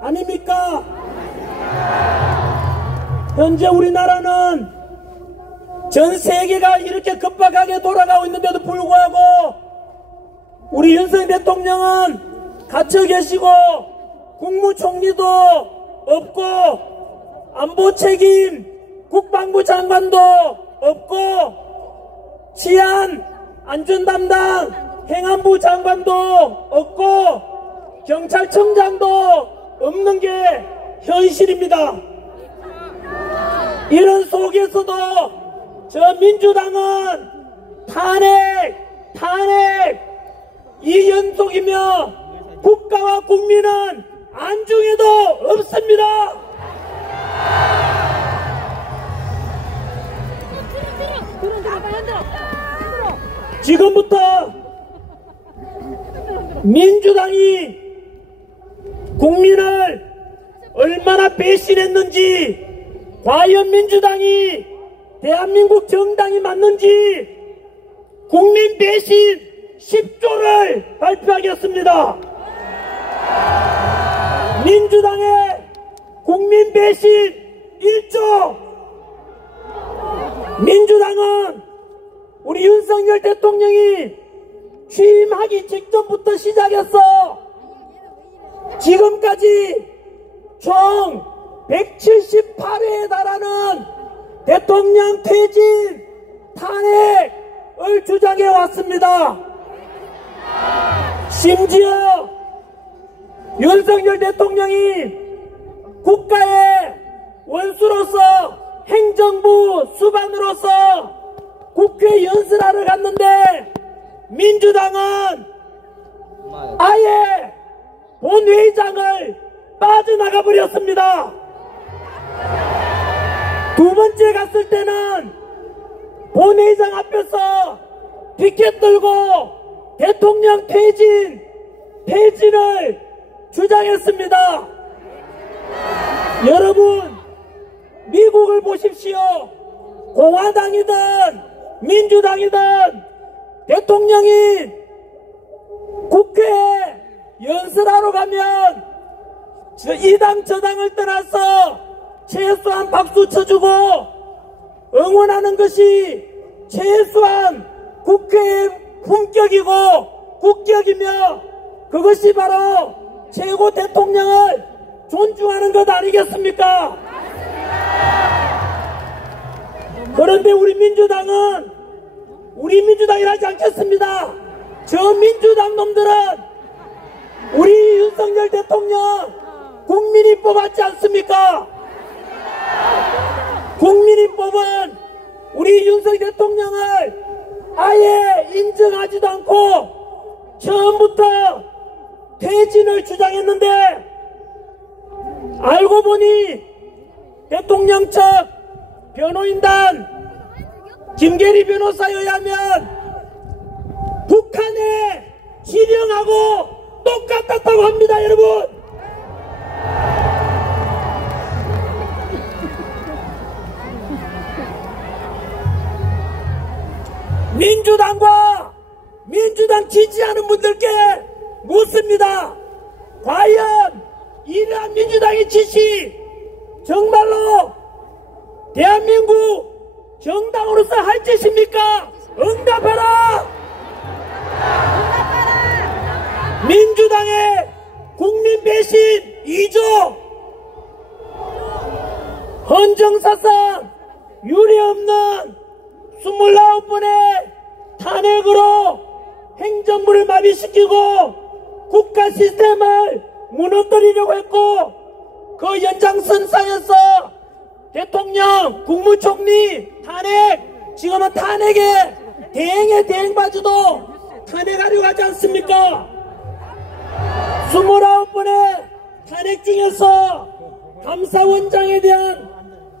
아닙니까? 현재 우리나라는 전 세계가 이렇게 급박하게 돌아가고 있는데도 불구하고 우리 윤석열 대통령은 갇혀 계시고 국무총리도 없고 안보 책임 국방부 장관도 없고 치안 안전 담당 행안부 장관도 없고 경찰청장도 없는 게 현실입니다. 이런 속에서도 저 민주당은 탄핵 2연속이며 국가와 국민은 안중에도 없습니다. 지금부터 민주당이 국민을 얼마나 배신했는지, 과연 민주당이 대한민국 정당이 맞는지 국민 배신 10조를 발표하겠습니다. 민주당의 국민 배신 1조. 민주당은 우리 윤석열 대통령이 취임하기 직전부터 시작해서 지금까지 총 178회에 달하는 대통령 퇴진 탄핵을 주장해 왔습니다. 심지어 윤석열 대통령이 국가의 원수로서 행정부 수반으로서 국회 연설하러 갔는데 민주당은 아예 본회의장을 빠져나가 버렸습니다. 두 번째 갔을 때는 본회의장 앞에서 피켓 들고 대통령 퇴진을 주장했습니다. 여러분, 미국을 보십시오. 공화당이든 민주당이든 대통령이 국회에 연설하러 가면 이 당 저 당을 떠나서 최소한 박수 쳐주고 응원하는 것이 최소한 국회의 품격이고 국격이며 그것이 바로 최고 대통령을 존중하는 것 아니겠습니까? 그런데 우리 민주당이라 하지 않겠습니다. 저 민주당 놈들은 우리 윤석열 대통령 국민이 뽑았지 않습니까? 국민이 뽑은 우리 윤석열 대통령을 아예 인정하지도 않고 처음부터 퇴진을 주장했는데 알고 보니 대통령 측 변호인단 김계리 변호사에 의하면 북한의 지령하고 똑같았다고 합니다. 여러분, 민주당 지지하는 분들께 묻습니다. 과연 이러한 민주당의 지시 정말로 대한민국 정당으로서 할 짓입니까? 응답하라! 민주당의 국민 배신 2조, 헌정사상 유례없는 29번의 탄핵으로 행정부를 마비시키고 국가 시스템을 무너뜨리려고 했고 그 연장선상에서 대통령, 국무총리 탄핵, 지금은 탄핵에 대행의 대행바주도 탄핵하려고 하지 않습니까? 29번의 탄핵 중에서 감사원장에 대한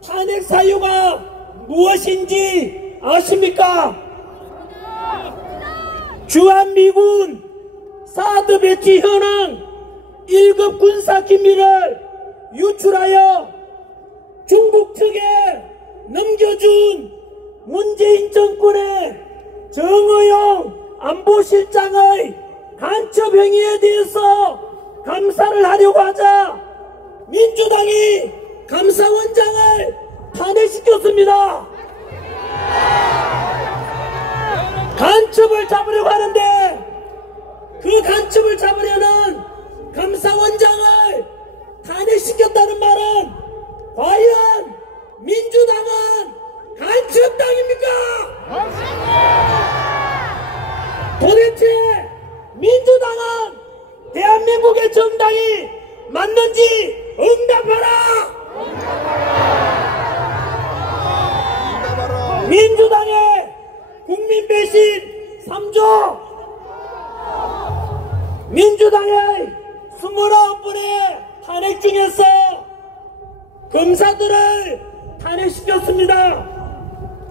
탄핵 사유가 무엇인지 아십니까? 주한미군 사드 배치 현황 1급 군사 기밀을 유출하여 중국 측에 넘겨준 문재인 정권의 정의용 안보실장의 간첩 행위에 대해서 감사를 하려고 하자 감사원장을 탄핵시켰습니다. 간첩을 잡으려고 하는데 그 간첩을 잡으려는 감사원장을 탄핵시켰다는 말은 과연 민주당은 간첩당입니까? 도대체 민주당은 대한민국의 정당이 맞는지 응답하라! 민주당의 국민 배신 3조, 민주당의 29분의 탄핵 중에서 검사들을 탄핵시켰습니다.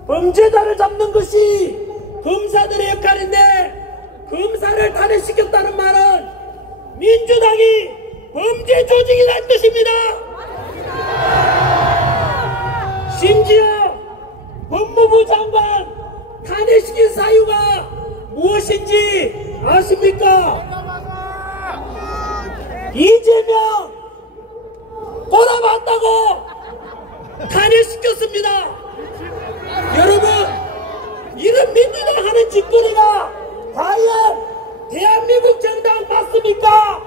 범죄자를 잡는 것이 검사들의 역할인데 검사를 탄핵시켰다는 말은 민주당이 범죄 조직이라는 뜻입니다. 심지어 법무부 장관 탄핵시킨 사유가 무엇인지 아십니까? 이재명 꼬라봤다고 탄핵시켰습니다. 여러분, 이런 민주당 하는 짓거리가 과연 대한민국 정당 맞습니까?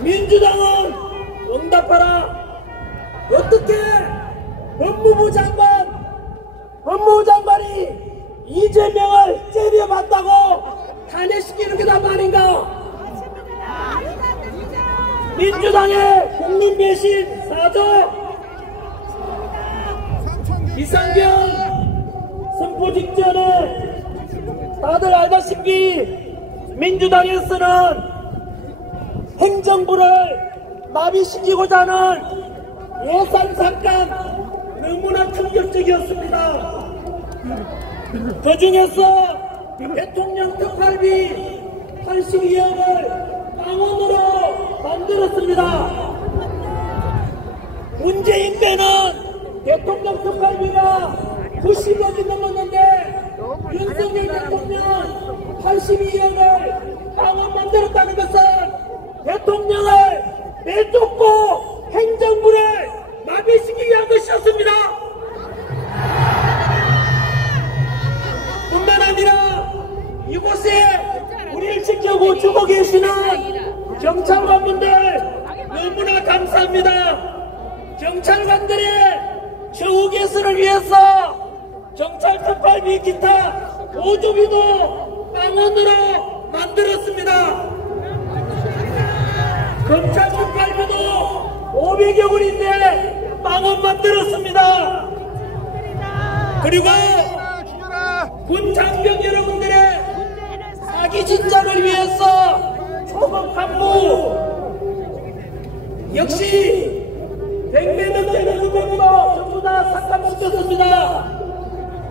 민주당은 응답하라. 어떻게 법무부 장관이 이재명을 때려봤다고 탄핵시키는 게 답 아닌가? 민주당의 국민 배신 4조, 비상경 선포 직전에 다들 알다시피 민주당에서는 행정부를 마비시키고자 하는 예산 삭감 너무나 충격적이었습니다. 그 중에서 대통령 특활비 82억을 빵원으로 만들었습니다. 문재인 때는 대통령 특활비가 90억이 넘었는데 윤석열 대통령 82억을 빵원 만들었다는 것은 대통령을 내쫓고 행정부를 마비시키기 위한 것이었습니다. 뿐만 아니라 이곳에 우리를 지켜고 주고 계시는 경찰관분들 너무나 감사합니다. 경찰관들의 처우 개선을 위해서 경찰 특활비 기타 보조비도 빵원으로 만들었습니다. 검찰 특활비도 500여 원인데 빵원 만들었습니다. 그리고 군 장병 여러분들의 사기 진작을 위해서 초급 간부 역시 100매 넘는 군병도 전부 다 삭감시켰습니다.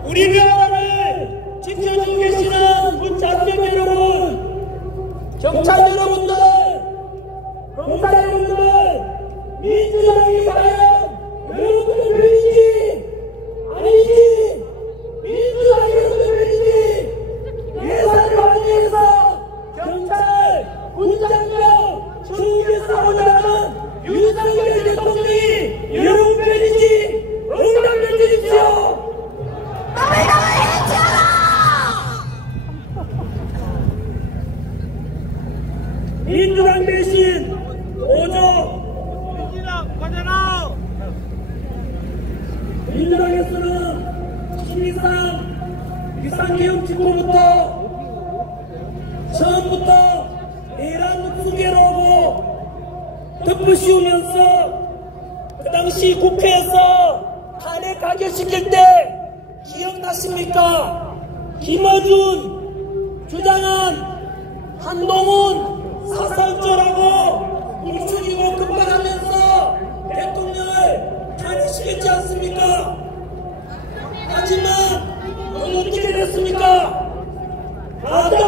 우리 나라를 지켜주고 계시는 군 장병 여러분, 경찰 여러분들, 검사 여러분들, 민주당이 과연 여러분의 편인지 아니지, 민주당이 여러분의 편인지 예산을 확인해서 경찰, 군장병, 추후에서 하는 윤석열 대통령이 여러분 편인지 응답해 주십시오. 민주당 배신 5조. 민주당에서는 신의상 비상계엄 직후부터 처음부터 내란 묵수개로 오고 덮어씌우면서 그 당시 국회에서 탄핵 가결시킬 때 기억나십니까? 김어준 주장한 한동훈 사살죄라고 일축이고 급발하면서 대통령을 탄핵시켰지 않습니까? 하지만 어떻게 됐습니까? 다들